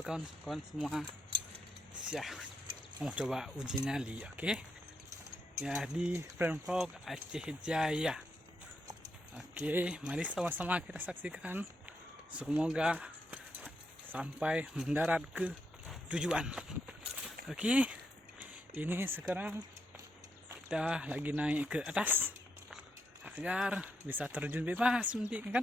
Halo kawan-kawan semua. Siap mau coba uji nyali, oke? Ya, di Friendvlog Aceh Jaya. Oke, mari sama-sama kita saksikan. Semoga sampai mendarat ke tujuan. Oke, ini sekarang kita lagi naik ke atas agar bisa terjun bebas nanti kan.